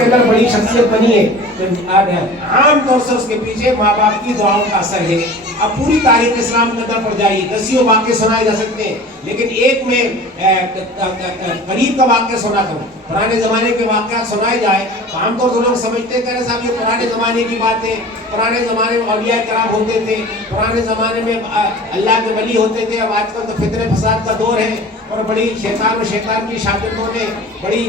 اگر بڑی شخصیت بنی ہے تو عام طور سے اس کے پیچھے ماں باپ کی دعاؤں کا اثر ہے. اب پوری تاریخ اسلام کے اندر پڑ جائیے, دسیوں واقعے سنائے جا سکتے ہیں, لیکن ایک میں قریب کا واقعہ سناتا ہوں. پرانے زمانے کے واقعات سنائے جائے تو عام طور سے لوگ سمجھتے ہیں کہ صاحب یہ پرانے زمانے کی بات ہے, پرانے زمانے میں اولیاء کرام ہوتے تھے, پرانے زمانے میں اللہ کے ولی ہوتے تھے. اب آج کل تو فتنہ فساد کا دور ہے اور بڑی شیطان و شیطان کی شاگردوں نے بڑی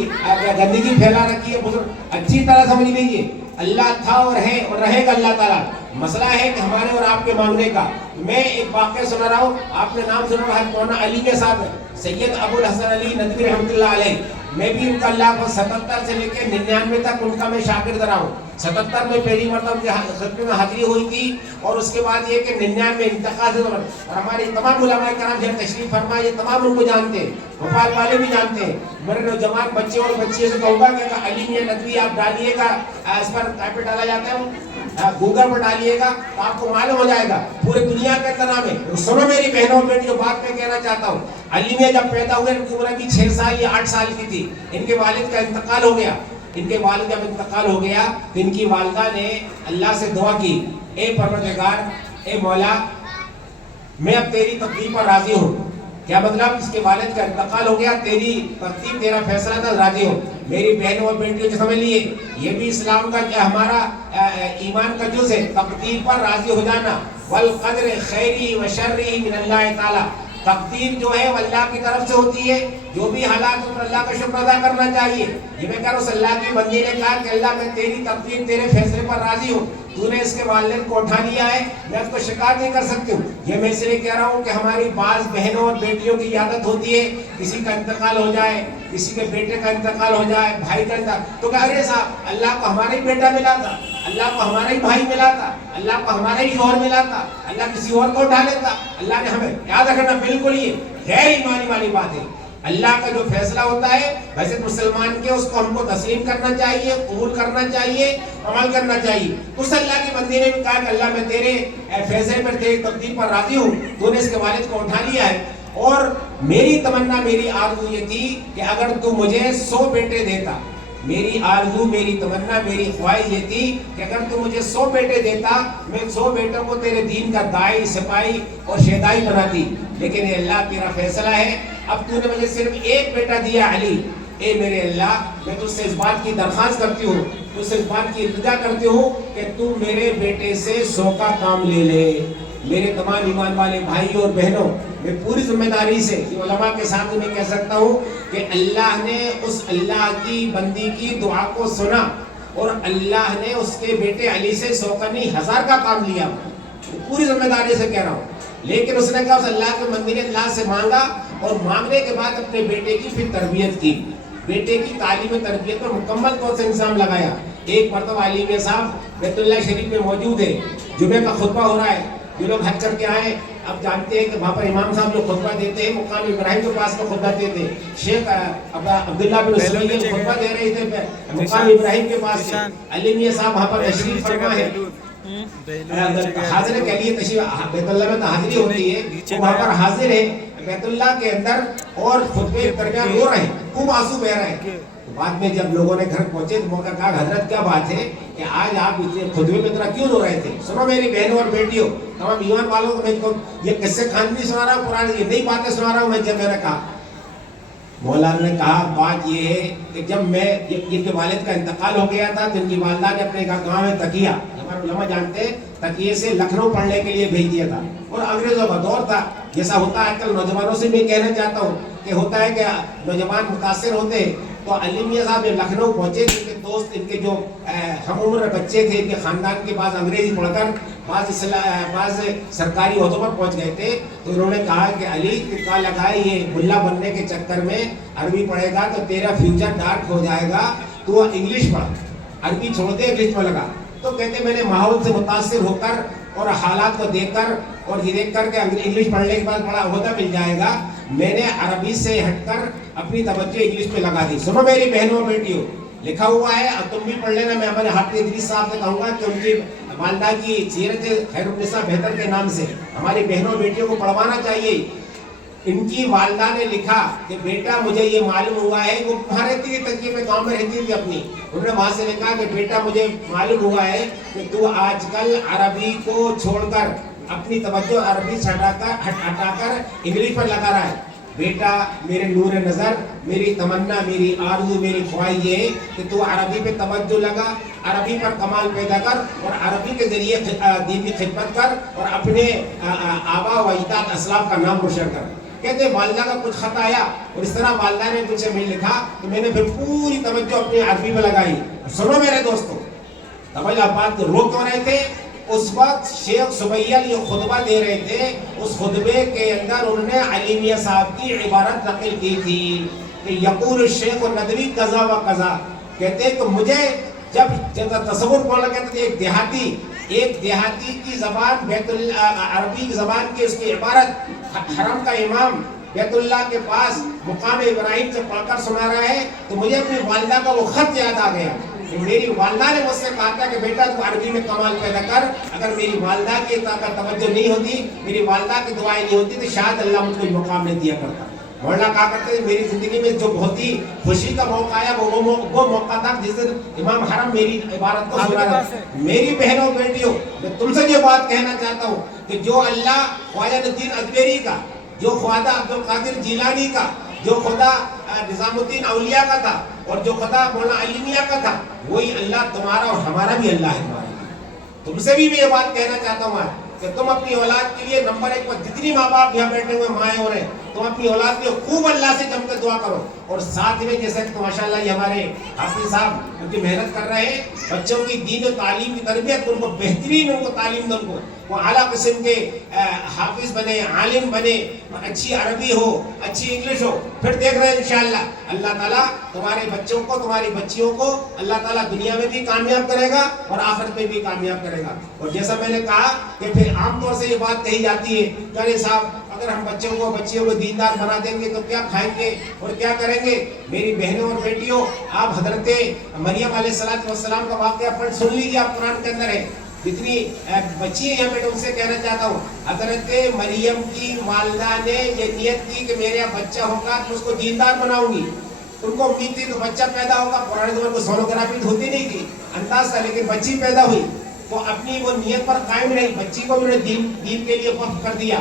گندگی پھیلا رکھی ہے. بزرگ اچھی طرح سمجھ لیجیے, اللہ تھا اور ہے اور رہے گا اللہ تعالیٰ. مسئلہ ہے کہ ہمارے اور آپ کے مانگنے کا. میں ایک واقعہ سنا رہا ہوں, آپ نے نام سنا رہا ہے مولانا علی کے ساتھ سید ابو الحسن علی ندوی رحمۃ اللہ علیہ. میں بھی ان کا اللہ کو 77 سے لے کے 99 تک ان کا میں شاگرد رہا ہوں. 77 میں پہلی مرتبہ ان کے خطبے میں حاضری ہوئی تھی, اور اس کے بعد یہ کہ 99 انتقال. اور ہمارے تمام علماء کرام جب تشریف فرما, یہ تمام ان کو جانتے ہیں, بھوپال والے بھی جانتے ہیں. میرے نوجوان بچے اور بچیوں سے کہوں گا کہ علی میاں ندوی آپ ڈالیے گا, اس پر ٹائپ پہ ڈالا جاتا ہے, گوگل پر ڈالیے گا تو آپ کو معلوم ہو جائے گا پورے دنیا کے اندر نام ہے. سنو میری بہنوں اور بیٹیوں, بات میں کہنا چاہتا ہوں. علی میاں جب پیدا ہوئے ان کی عمر بھی 6 سال یا 8 سال کی تھی. ان کے والد کا انتقال ہو گیا. ان کے والد جب انتقال ہو گیا تو ان کی والدہ نے اللہ سے دعا کی, اے پروردگار, اے مولا, میں اب تیری تقدیر پر راضی ہوں. کیا مطلب؟ اس کے والد کا انتقال ہو گیا, تیری تقدیر, تیرا فیصلہ تھا, راضی ہوں. میری بہنوں اور بیٹیوں جو سمجھ لیے, یہ بھی اسلام کا کیا ہمارا ایمان کا جز ہے, تقدیر پر راضی ہو جانا. والقدر خیری و شرری من اللہ تعالی. تقدیر جو ہے وہ اللہ کی طرف سے ہوتی ہے. جو بھی حالات پر اللہ کا شکر ادا کرنا چاہیے. یہ میں کہہ رہا ہوں, اللہ کی بندی نے کہا کہ اللہ میں تیری تقدیر, تیرے فیصلے پر راضی ہوں. تو نے اس کے والد کو اٹھا لیا ہے, میں اس کو شکایت نہیں کر سکتی ہوں. یہ میں اس لیے کہہ رہا ہوں کہ ہماری بعض بہنوں اور بیٹیوں کی عادت ہوتی ہے, کسی کا انتقال ہو جائے, کسی کے بیٹے کا انتقال ہو جائے, بھائی کا انتقال, تو کہ ارے صاحب اللہ کو ہمارا ہی بیٹا ملا تھا, اللہ کو ہمارا ہی بھائی ملا تھا, اللہ کو ہمارا ہی شوہر ملا تھا, اللہ کسی اور کو اٹھا لیتا. اللہ نے ہمیں یاد رکھنا, بالکل یہ غیر ایمانی والی بات ہے. اللہ کا جو فیصلہ ہوتا ہے ویسے مسلمان کے اس کو ہم کو تسلیم کرنا چاہیے, قبول کرنا چاہیے, عمل کرنا چاہیے. اس اللہ کی بندی نے بھی کہا کہ اللہ میں تیرے فیصلے پر, تیری تقدیر پر راضی ہوں. تو نے اس کے والد کو اٹھا لیا ہے, اور میری تمنا, میری آرزو یہ تھی کہ اگر تو مجھے 100 بیٹے دیتا, میری آرزو, میری تمنا, میری خواہش یہ تھی کہ اگر تو مجھے 100 بیٹے دیتا, میں 100 بیٹوں کو تیرے دین کا دائی, سپاہی اور شیدائی بناتی. لیکن اے اللہ تیرا فیصلہ ہے, اب تو نے مجھے صرف ایک بیٹا دیا علی. اے میرے اللہ, میں تجھ سے اس بات کی درخواست کرتی ہوں, تجھ سے اس بات کی التجا کرتی ہوں کہ تو میرے بیٹے سے 100 کا کام لے لے. میرے تمام ایمان والے بھائی اور بہنوں, میں پوری ذمہ داری سے علماء کے سامنے میں کہہ سکتا ہوں کہ اللہ نے اس اللہ کی بندی کی دعا کو سنا, اور اللہ نے اس کے بیٹے علی سے 100 کا نہیں 1000 کا کام لیا. پوری ذمہ داری سے کہہ رہا ہوں. لیکن اس نے کہا, اس اللہ کے بندی نے اللہ سے مانگا, اور مانگنے کے بعد اپنے بیٹے کی پھر تربیت کی, بیٹے کی تعلیم و تربیت پر مکمل طور سے انتظام لگایا. ایک مرتبہ علی میاں صاحب بیت اللہ شریف میں موجود ہے, جمعے کا خطبہ ہو رہا ہے. جو لوگ حج کر کے آئے, اب جانتے ہیں کہ وہاں پر امام صاحب جو خطبہ دیتے ہیں مقام ابراہیم کے پاس میں خطبہ دیتے ہیں. شیخ عبداللہ بن سمیہ خطبہ دے رہے تھے مقام ابراہیم کے پاس سے. علی میاں صاحب وہاں پر تشریف فرما ہے, حاضر کے لیے تشریف, بیت اللہ میں تو حاضری ہوتی ہے, وہاں پر حاضر ہے بیت اللہ کے اندر, اور خطبے درمیان رو رہے ہیں, خوب آنسو بہ رہے ہیں. بعد میں جب لوگوں نے گھر پہنچے تو موقع کہا, حضرت کیا بات ہے کہ آج آپ خطبے میں طرح کیوں رو رہے تھے؟ سنو میری بہنوں اور بیٹیوں, تمام ایمان والوں کو میں یہ قصے خانوی سنا رہا ہوں, پرانے یہ نئی باتیں سنا رہا ہوں. میں جب میں نے کہا, مولانا نے کہا بات یہ ہے کہ جب میں ان کے والد کا انتقال ہو گیا تھا تو ان کی والدہ نے اپنے گاؤں میں تکیہ, ہمارے علماء جانتے ہیں, تکیے سے لکھنؤ پڑھنے کے لیے بھیج دیا تھا. اور انگریزوں کا دور تھا, جیسا ہوتا ہے آج کل نوجوانوں سے بھی کہنا چاہتا ہوں کہ ہوتا ہے کہ نوجوان متاثر ہوتے ہیں. تو علی میاں صاحب لکھنؤ پہنچے, ان کے دوست, ان کے جو ہم عمر بچے تھے, ان کے خاندان کے بعض انگریزی پڑھ کر بعض سرکاری عہدوں پر پہنچ گئے تھے. تو انہوں نے کہا کہ علی کہا لگائے, یہ ملا بننے کے چکر میں عربی پڑھے گا تو تیرا فیوچر ڈارک ہو جائے گا, تو انگلش پڑھ, عربی چھوڑ دے, انگلش میں لگا. تو کہتے میں نے ماحول سے متاثر ہو کر اور حالات کو دیکھ کر اور یہ دیکھ کر کہ انگلش پڑھنے کے بعد بڑا عہدہ مل جائے گا, میں نے عربی سے ہٹ کر اپنی توجہ انگلش پہ لگا دی. سنو میری بہنوں اور بیٹیوں, لکھا ہوا ہے, اور تم بھی پڑھ لینا. میں ہمارے حافظ ادریس صاحب سے کہوں گا کہ ان کی والدہ کی سیرت خیر النساء بہتر کے نام سے ہماری بہنوں بیٹیوں کو پڑھوانا چاہیے. ان کی والدہ نے لکھا کہ بیٹا مجھے یہ معلوم ہوا ہے، وہ وہاں رہتی تھی تنگی میں، گاؤں میں رہتی تھی اپنی، انہوں نے وہاں سے لکھا کہ بیٹا مجھے معلوم ہوا ہے کہ تو آج کل عربی کو چھوڑ کر اپنی توجہ عربی سے ہٹا کر انگلش پر لگا رہا ہے۔ بیٹا میرے نور نظر، میری تمنا، میری آرزو، میری خواہش یہ ہے کہ تو عربی پہ توجہ لگا، عربی پر کمال پیدا کر اور عربی کے ذریعے دین کی خدمت کر اور اپنے آبا و اجداد اسلاف کا نام روشن کر۔ کہتے ہیں والدہ کا کچھ خط آیا اور اس طرح والدہ نے مجھ سے لکھا کہ میں نے پھر پوری توجہ اپنی عربی میں لگائی۔ سنو میرے دوستوں، توجہ بات روک کیوں رہے تھے؟ اس وقت شیخ سبیل یہ خطبہ دے رہے تھے، اس خطبے کے اندر انہوں نے علی میاں صاحب کی عبارت نقل کی تھی کہ یقول الشیخ الندوی قضا و قضا، کہتے ہیں کہ مجھے جب تصور کرنا کہتے تھے ایک دیہاتی کی زبان بیت عربی کی زبان کی اس کی عبارت حرم کا امام بیت اللہ کے پاس مقام ابراہیم سے پڑھ کر سنا رہا ہے، تو مجھے اپنی والدہ کا وہ خط یاد آ گیا۔ میری والدہ نے مجھ سے کہا تھا کہ بیٹا تو عربی میں کمال پیدا کر، اگر میری والدہ کی توجہ نہیں ہوتی، میری والدہ کی دعائیں نہیں ہوتی تو شاید اللہ مجھ کو مقام نہیں دیا کرتا۔ مولانا کہا کرتے ہیں میری زندگی میں جو بہت ہی خوشی کا موقع آیا وہ موقع تھا جس دن امام حرم میری عبارت کو سنا رہا ہے۔ میری بہنوں بیٹیوں، میں تم سے یہ بات کہنا چاہتا ہوں کہ جو اللہ خواجہ الدین ادویری کا، جو خواجہ عبد القادر جیلانی کا، جو خدا نظام الدین اولیاء کا تھا اور جو خدا مولانا علی میاں کا تھا، وہی اللہ تمہارا اور ہمارا بھی اللہ ہے تمہارا۔ تم سے بھی میں یہ بات کہنا چاہتا ہوں کہ تم اپنی اولاد کے لیے نمبر 1 پر جتنی ماں باپ یہاں بیٹھے ہوئے مائیں ہو رہے ہیں، تم اپنی اولاد کے خوب اللہ سے جم کے دعا کرو، اور ساتھ میں جیسے کہ ماشاءاللہ یہ ہمارے حافظ صاحب ان کی محنت کر رہے ہیں، بچوں کی دین و تعلیم کی تربیت، ان کو بہترین ان کو تعلیم دو، ان کو وہ اعلیٰ قسم کے حافظ بنے، عالم بنے، اچھی عربی ہو، اچھی انگلش ہو، پھر دیکھ رہے ہیں انشاءاللہ اللہ تعالیٰ تمہارے بچوں کو، تمہاری بچیوں کو اللہ تعالیٰ دنیا میں بھی کامیاب کرے گا اور آخرت میں بھی کامیاب کرے گا۔ اور جیسا میں نے کہا کہ پھر عام طور سے یہ بات کہی جاتی ہے کہ ارے صاحب اگر ہم بچیوں کو دیندار بنا دیں گے تو کیا کھائیں گے اور کیا کریں گے؟ میری بہنوں اور بیٹیوں، آپ حضرت مریم علیہ السلام کا واقعہ پڑھ سن لیجیے، آپ قرآن کے اندر ہے۔ جتنی بچی ہیں یہاں پہ ان سے کہنا چاہتا ہوں، حضرت مریم کی والدہ نے یہ نیت کی کہ میرا بچہ ہوگا تو اس کو دیندار بناؤں گی۔ ان کو امید تھی تو بچہ پیدا ہوگا، پرانے دور میں سونوگرافی ہوتی نہیں تھی، انداز تھا، لیکن بچی پیدا ہوئی تو اپنی وہ نیت پر قائم رہی، بچی کو بھی انہوں نے دین کے لیے وقف کر دیا